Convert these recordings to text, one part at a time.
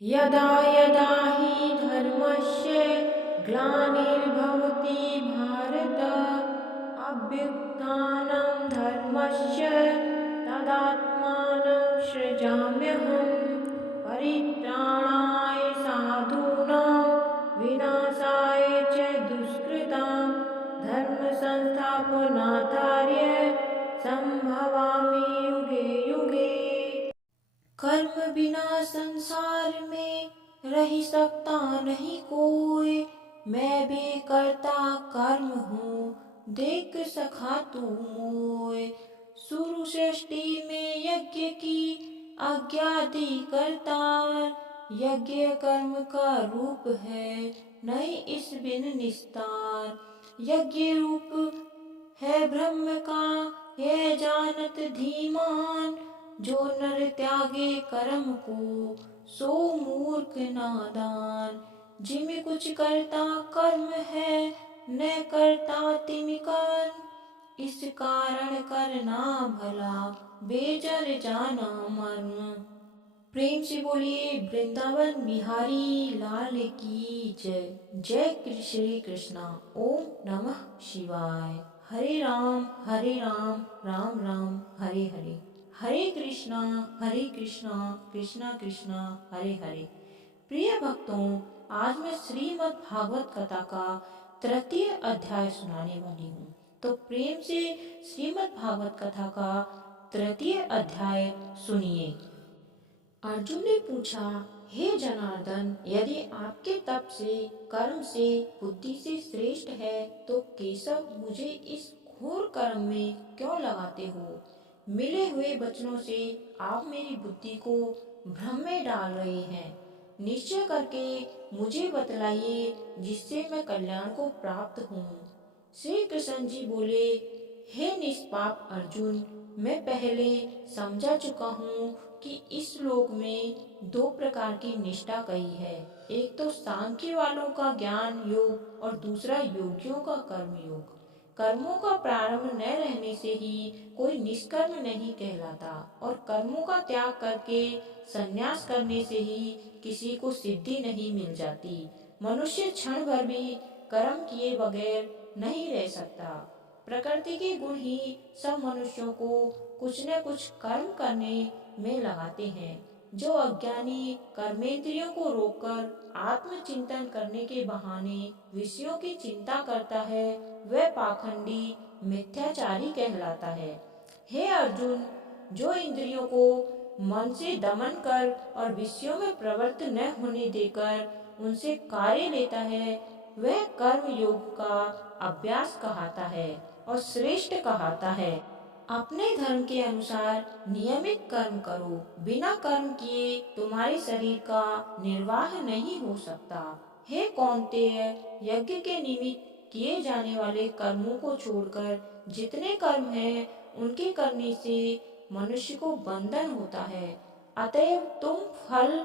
यदा यदा हि धर्मस्य ग्लानिर्भवति भारत अभ्युत्थानं धर्मस्य तदात्मानं सृजाम्यहं परित्राणाय साधूनां विनाशाय च दुष्कृतां धर्मसंस्थापनार्थाय संभवामि युगे युगे। कर्म बिना संसार में रह सकता नहीं कोई। मैं भी करता कर्म हूँ, देख सखा तू मोय। शुरू सृष्टि में यज्ञ की आज्ञा दी करतार। यज्ञ कर्म का रूप है, नहीं इस बिन निस्तार। यज्ञ रूप है ब्रह्म का, यह जानत धीमान। जो नर त्यागे कर्म को, सो मूर्ख नादान। जिम कुछ करता कर्म है, न करता तिम कर्म। इस कारण करना भला, बेजर जाना मर्म। प्रेम से बोलिए वृंदावन बिहारी लाल की जय। जय श्री कृष्णा। ओम नमः शिवाय। हरे राम राम राम हरे हरे। हरे कृष्णा कृष्णा कृष्णा हरे हरे। प्रिय भक्तों, आज मैं श्रीमद् भागवत कथा का तृतीय अध्याय सुनाने वाली हूँ। तो प्रेम से श्रीमद् भागवत कथा का तृतीय अध्याय सुनिए। अर्जुन ने पूछा, हे जनार्दन, यदि आपके तप से, कर्म से, बुद्धि से श्रेष्ठ है, तो केशव मुझे इस घोर कर्म में क्यों लगाते हो? मिले हुए वचनों से आप मेरी बुद्धि को भ्रम में डाल रहे हैं। निश्चय करके मुझे बतलाइए, जिससे मैं कल्याण को प्राप्त हूँ। श्री कृष्ण जी बोले, हे निष्पाप अर्जुन, मैं पहले समझा चुका हूँ कि इस लोक में दो प्रकार की निष्ठा कही है। एक तो सांख्य वालों का ज्ञान योग और दूसरा योगियों का कर्म योग। कर्मों का प्रारंभ न रहने से ही कोई निष्कर्म नहीं कहलाता, और कर्मों का त्याग करके संन्यास करने से ही किसी को सिद्धि नहीं मिल जाती। मनुष्य क्षण भर भी कर्म किए बगैर नहीं रह सकता। प्रकृति के गुण ही सब मनुष्यों को कुछ न कुछ कर्म करने में लगाते हैं। जो अज्ञानी कर्मेंद्रियों को रोककर आत्मचिंतन करने के बहाने विषयों की चिंता करता है, वह पाखंडी मिथ्याचारी कहलाता है। हे अर्जुन, जो इंद्रियों को मन से दमन कर और विषयों में प्रवृत्त न होने देकर उनसे कार्य लेता है, वह कर्म योग का अभ्यास कहलाता है और श्रेष्ठ कहलाता है। अपने धर्म के अनुसार नियमित कर्म करो। बिना कर्म किए तुम्हारे शरीर का निर्वाह नहीं हो सकता। हे कौन्तेय, यज्ञ के निमित्त किए जाने वाले कर्मों को छोड़कर जितने कर्म हैं, उनके करने से मनुष्य को बंधन होता है। अतएव तुम फल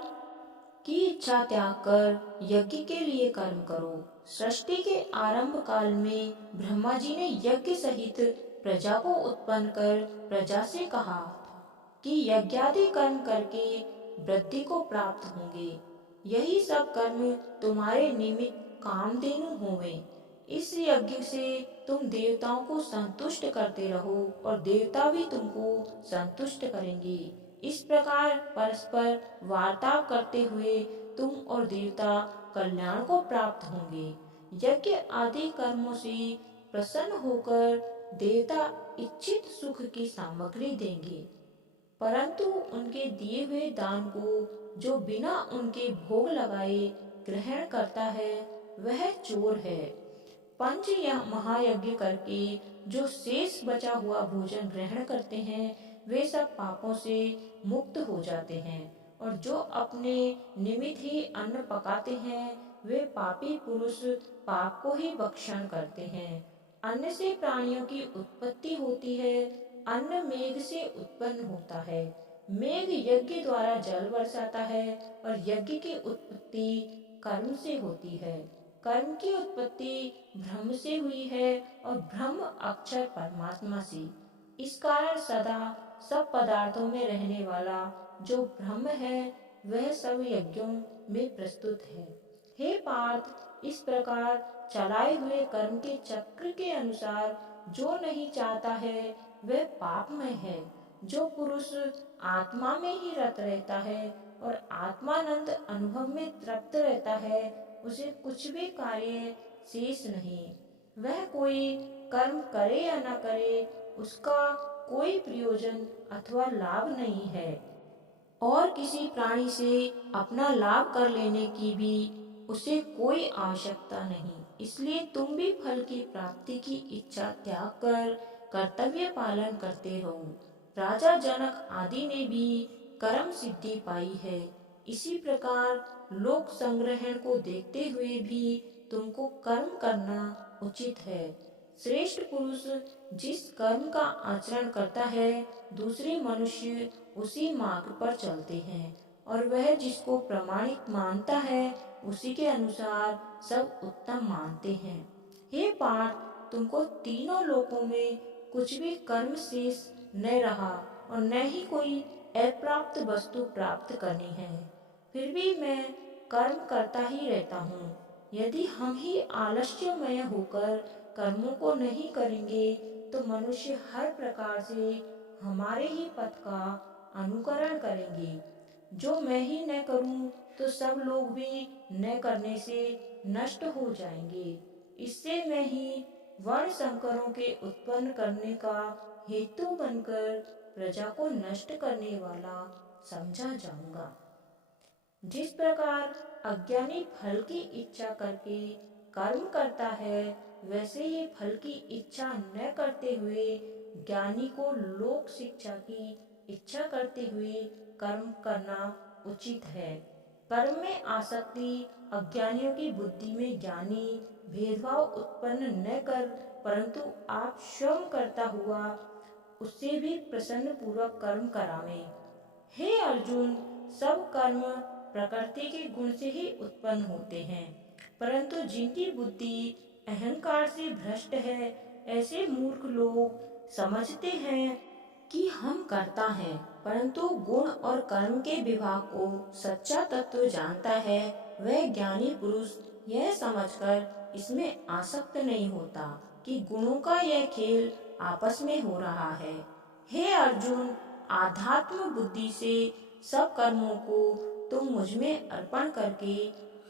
की इच्छा त्याग कर यज्ञ के लिए कर्म करो। सृष्टि के आरंभ काल में ब्रह्मा जी ने यज्ञ सहित प्रजा को उत्पन्न कर प्रजा से कहा कि यज्ञादि कर्म करके वृद्धि को प्राप्त होंगे। यही सब कर्म तुम्हारे निमित्त कामधेनु होवे। इस यज्ञ से तुम देवताओं को संतुष्ट करते रहो और देवता भी तुमको संतुष्ट करेंगे। इस प्रकार परस्पर वार्ता करते हुए तुम और देवता कल्याण को प्राप्त होंगे। यज्ञ आदि कर्मों से प्रसन्न होकर देवता इच्छित सुख की सामग्री देंगे, परंतु उनके दिए हुए दान को जो बिना उनके भोग लगाए ग्रहण करता है, वह चोर है। पंच महायज्ञ करके जो शेष बचा हुआ भोजन ग्रहण करते हैं, वे सब पापों से मुक्त हो जाते हैं, और जो अपने निमित्त ही अन्न पकाते हैं, वे पापी पुरुष पाप को ही भक्षण करते हैं। अन्न से प्राणियों की उत्पत्ति होती है। अन्न मेघ से उत्पन्न होता है। मेघ यज्ञ द्वारा जल बरसाता है, और यज्ञ की उत्पत्ति कर्म से होती है। कर्म की उत्पत्ति ब्रह्म से हुई है, और ब्रह्म अक्षर परमात्मा से। इस कारण सदा सब पदार्थों में रहने वाला जो ब्रह्म है, वह सब यज्ञों में प्रस्तुत है। हे पार्थ, इस प्रकार चलाए हुए कर्म के चक्र के अनुसार जो नहीं चाहता है वह पापमय है। जो पुरुष आत्मा में ही रत रहता है और आत्मानंद अनुभव में तृप्त रहता है, उसे कुछ भी कार्य शेष नहीं। वह कोई कर्म करे या न करे, उसका कोई प्रयोजन अथवा लाभ नहीं है और किसी प्राणी से अपना लाभ कर लेने की भी उसे कोई आवश्यकता नहीं। इसलिए तुम भी फल की प्राप्ति की इच्छा त्याग कर कर्तव्य पालन करते रहो। राजा जनक आदि ने भी कर्म सिद्धि पाई है। इसी प्रकार लोक संग्रहण को देखते हुए भी तुमको कर्म करना उचित है। श्रेष्ठ पुरुष जिस कर्म का आचरण करता है, दूसरे मनुष्य उसी मार्ग पर चलते हैं और वह जिसको प्रामाणिक मानता है उसी के अनुसार सब उत्तम मानते हैं। हे पार्थ, तुमको तीनों लोकों में कुछ भी कर्म शेष न रहा और न ही कोई अप्राप्त वस्तु प्राप्त करनी है। फिर भी मैं कर्म करता ही रहता हूँ। यदि हम ही आलस्यमय होकर कर्मों को नहीं करेंगे तो मनुष्य हर प्रकार से हमारे ही पथ का अनुकरण करेंगे। जो मैं ही न करूं तो सब लोग भी न करने से नष्ट हो जाएंगे। इससे मैं ही वर्ण संकरों के उत्पन्न करने का हेतु बनकर प्रजा को नष्ट करने वाला समझा जाऊंगा। जिस प्रकार अज्ञानी फल की इच्छा करके कर्म करता है, वैसे ही फल की इच्छा न करते हुए ज्ञानी को लोक शिक्षा की इच्छा करते हुए कर्म करना उचित है। कर्म में आसक्ति अज्ञानियों की बुद्धि में ज्ञानी भेदभाव उत्पन्न न कर, परंतु आप स्वयं करता हुआ उससे भी प्रसन्न पूर्वक कर्म करावे। हे अर्जुन, सब कर्म प्रकृति के गुण से ही उत्पन्न होते हैं, परंतु जिनकी बुद्धि अहंकार से भ्रष्ट है, ऐसे मूर्ख लोग समझते हैं कि हम करता है, परंतु गुण और कर्म के विभाग को सच्चा तत्व जानता है। वह ज्ञानी पुरुष यह समझकर इसमें आसक्त नहीं होता कि गुणों का यह खेल आपस में हो रहा है। हे अर्जुन, आध्यात्म बुद्धि से सब कर्मों को तुम मुझ में अर्पण करके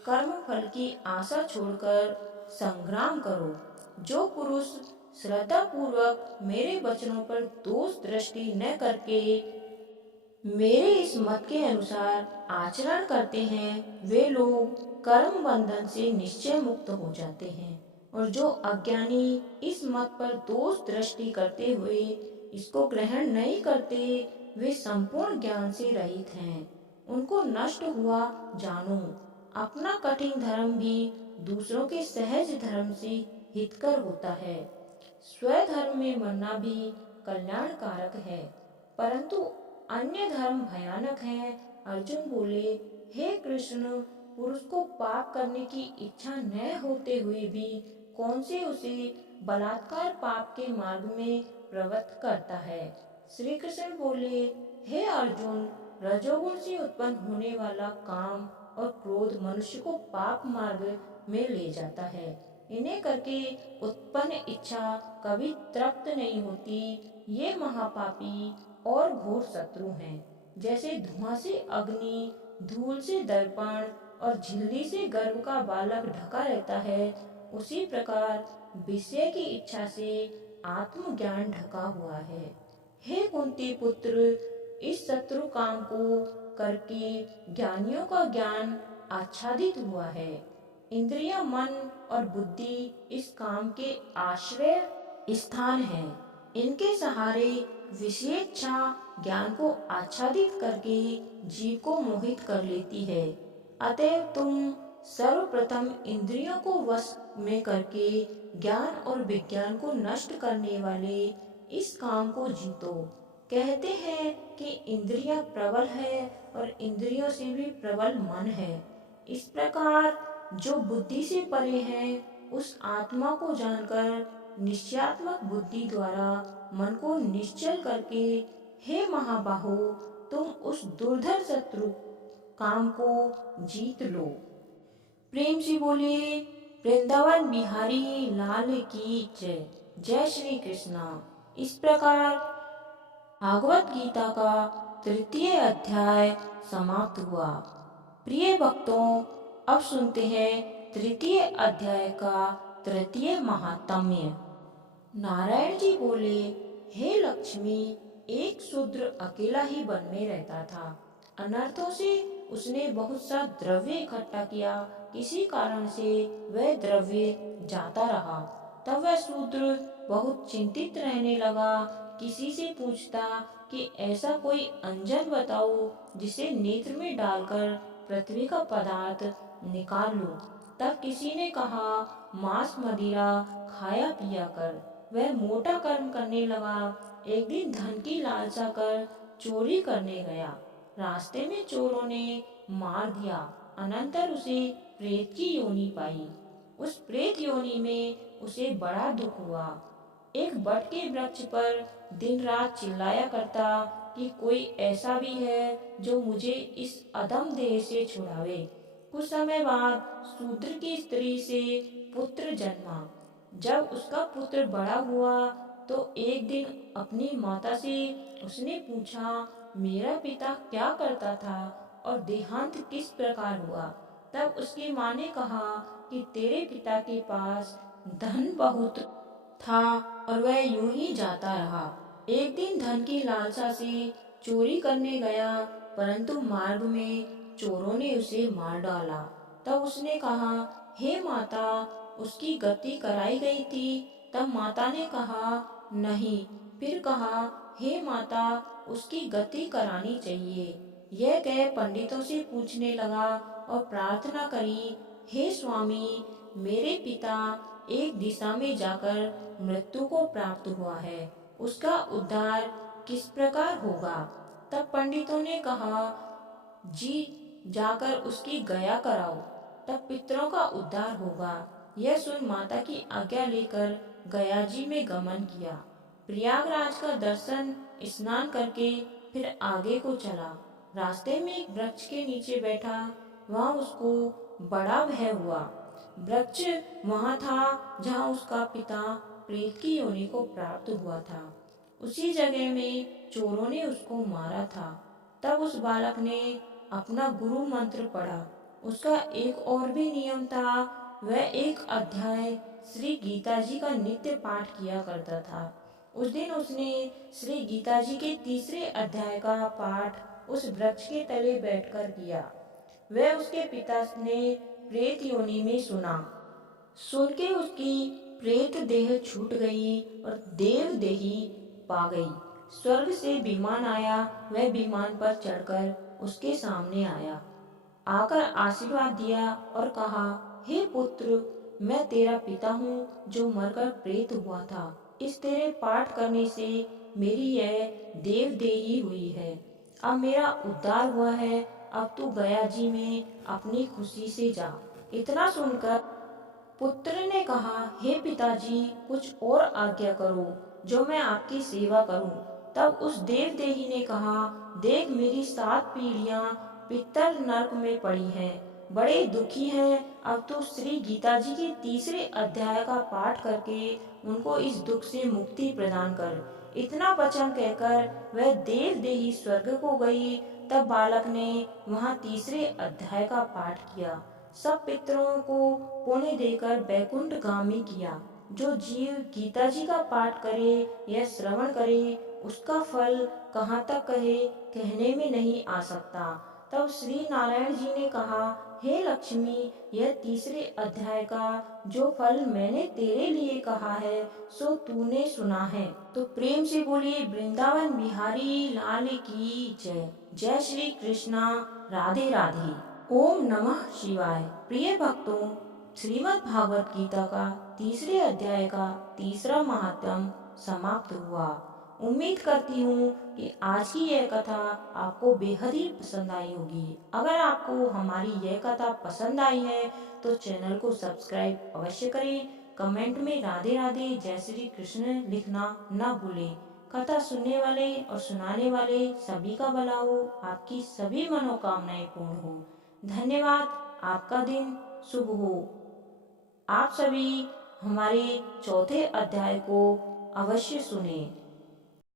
कर्म फल की आशा छोड़कर संग्राम करो। जो पुरुष श्रद्धा पूर्वक मेरे वचनों पर दोष दृष्टि न करके मेरे इस मत के अनुसार आचरण करते हैं, वे लोग कर्म बंधन से निश्चय मुक्त हो जाते हैं। और जो अज्ञानी इस मत पर दोष दृष्टि करते हुए इसको ग्रहण नहीं करते, वे संपूर्ण ज्ञान से रहित हैं। उनको नष्ट हुआ जानो। अपना कठिन धर्म भी दूसरों के सहज धर्म से हितकर होता है। स्वधर्म में मरना भी कल्याणकारक है, परंतु अन्य धर्म भयानक है। अर्जुन बोले, हे कृष्ण, पुरुष को पाप करने की इच्छा न होते हुए भी कौन से उसे बलात्कार पाप के मार्ग में प्रवृत्त करता है। श्री कृष्ण बोले, हे अर्जुन, रजोगुण से उत्पन्न होने वाला काम और क्रोध मनुष्य को पाप मार्ग में ले जाता है। इन्हें करके उत्पन्न इच्छा कभी तृप्त नहीं होती। ये महापापी और घोर शत्रु हैं। जैसे धुआं से अग्नि, धूल से दर्पण और झिल्ली से गर्भ का बालक ढका रहता है, उसी प्रकार विषय की इच्छा से आत्मज्ञान ढका हुआ है। हे कुंती पुत्र, इस शत्रु काम को करके ज्ञानियों का ज्ञान आच्छादित हुआ है। इंद्रिय, मन और बुद्धि इस काम के आश्रय स्थान है। इनके सहारे विषयेच्छा ज्ञान को आच्छादित करके जीव को मोहित कर लेती है। अतएव तुम सर्वप्रथम इंद्रियों को वश में करके ज्ञान और विज्ञान को नष्ट करने वाले इस काम को जीतो। कहते हैं कि इंद्रियां प्रबल है और इंद्रियों से भी प्रबल मन है। इस प्रकार जो बुद्धि से परे है, उस आत्मा को जानकर निश्चयात्मक बुद्धि द्वारा मन को निश्चल करके, हे महाबाहो, तुम उस दुर्धर शत्रु काम को जीत लो। प्रेम से बोले वृंदावन बिहारी लाल की जय। जय श्री कृष्णा। इस प्रकार भागवत गीता का तृतीय अध्याय समाप्त हुआ। प्रिय भक्तों, अब सुनते हैं तृतीय अध्याय का तृतीय महात्म्य। नारायण जी बोले, हे लक्ष्मी, एक शूद्र अकेला ही वन में रहता था। अनर्थों से उसने बहुत सा द्रव्य इकट्ठा किया। किसी कारण से वह द्रव्य जाता रहा। तब वह शूद्र बहुत चिंतित रहने लगा। किसी से पूछता कि ऐसा कोई अंजन बताओ जिसे नेत्र में डालकर पृथ्वी का पदार्थ निकाल लो। तब किसी ने कहा, मांस मदिरा खाया पिया कर। वह मोटा कर्म करने लगा। एक दिन धन की लालसा कर चोरी करने गया। रास्ते में चोरों ने मार दिया। अनंतर उसे प्रेत की योनि पाई। उस प्रेत योनि में उसे बड़ा दुख हुआ। एक बट के वृक्ष पर दिन रात चिल्लाया करता कि कोई ऐसा भी है जो मुझे इस अधम देह से छुड़ावे। कुछ समय बाद शूद्र की स्त्री से पुत्र जन्मा। जब उसका पुत्र बड़ा हुआ तो एक दिन अपनी माता से उसने पूछा, मेरा पिता क्या करता था और देहांत किस प्रकार हुआ। तब उसकी माँ ने कहा कि तेरे पिता के पास धन बहुत था और वह यूं ही जाता रहा। एक दिन धन की लालसा से चोरी करने गया, परंतु मार्ग में चोरों ने उसे मार डाला। तब उसने कहा, हे माता, उसकी गति कराई गई थी। तब माता ने कहा, नहीं। फिर कहा, हे माता, उसकी गति करानी चाहिए। यह कह पंडितों से पूछने लगा और प्रार्थना करी, हे स्वामी, मेरे पिता एक दिशा में जाकर मृत्यु को प्राप्त हुआ है, उसका उद्धार किस प्रकार होगा। तब पंडितों ने कहा, जी जाकर उसकी गया कराओ, तब पितरों का उद्धार होगा। यह सुन माता की आज्ञा लेकर गया जी में गमन किया। प्रयागराज का दर्शन स्नान करके फिर आगे को चला। रास्ते में एक वृक्ष के नीचे बैठा। वहाँ उसको बड़ा भय हुआ। वृक्ष वहाँ था जहाँ उसका पिता प्रेत की योनि को प्राप्त हुआ था। उसी जगह में चोरों ने उसको मारा था। तब उस बालक ने अपना गुरु मंत्र पढ़ा। उसका एक और भी नियम था, वह एक अध्याय श्री गीता जी का नित्य पाठ किया करता था। उस दिन उसने श्री गीता जी के तीसरे अध्याय का पाठ उस वृक्ष के तले बैठकर किया। वह उसके पिता ने प्रेत योनि में सुना। सुन के उसकी प्रेत देह छूट गई और देव देही पा गई। स्वर्ग से विमान आया। वह विमान पर चढ़कर उसके सामने आया। आकर आशीर्वाद दिया और कहा, हे पुत्र, मैं तेरा पिता हूँ जो मरकर प्रेत हुआ था। इस तेरे पाठ करने से मेरी यह देव देही हुई है। अब मेरा उद्धार हुआ है। अब तू गया जी में अपनी खुशी से जा। इतना सुनकर पुत्र ने कहा, हे पिताजी, कुछ और आज्ञा करो जो मैं आपकी सेवा करूं। तब उस देव देही ने कहा, देख, मेरी 7 पीढ़ियां पितर नरक में पड़ी हैं, बड़े दुखी हैं। अब तो श्री गीता जी के तीसरे अध्याय का पाठ करके उनको इस दुख से मुक्ति प्रदान कर। इतना वचन कहकर वह देव देही स्वर्ग को गई। तब बालक ने वहाँ तीसरे अध्याय का पाठ किया। सब पितरों को पुण्य देकर बैकुंठ गामी किया। जो जीव गीता जी का पाठ करे या श्रवण करे, उसका फल कहाँ तक कहे, कहने में नहीं आ सकता। तब श्री नारायण जी ने कहा, हे लक्ष्मी, यह तीसरे अध्याय का जो फल मैंने तेरे लिए कहा है सो तूने सुना है, तो प्रेम से बोलिए वृंदावन बिहारी लाल की जय। जय श्री कृष्णा। राधे राधे। ओम नमः शिवाय। प्रिय भक्तों, श्रीमद् भागवत गीता का तीसरे अध्याय का तीसरा महात्म्य समाप्त हुआ। उम्मीद करती हूँ कि आज की यह कथा आपको बेहद ही पसंद आई होगी। अगर आपको हमारी यह कथा पसंद आई है तो चैनल को सब्सक्राइब अवश्य करें। कमेंट में राधे राधे जय श्री कृष्ण लिखना न भूलें। कथा सुनने वाले और सुनाने वाले सभी का भला हो, आपकी सभी मनोकामनाएं पूर्ण हो। धन्यवाद। आपका दिन शुभ हो। आप सभी हमारे चौथे अध्याय को अवश्य सुने।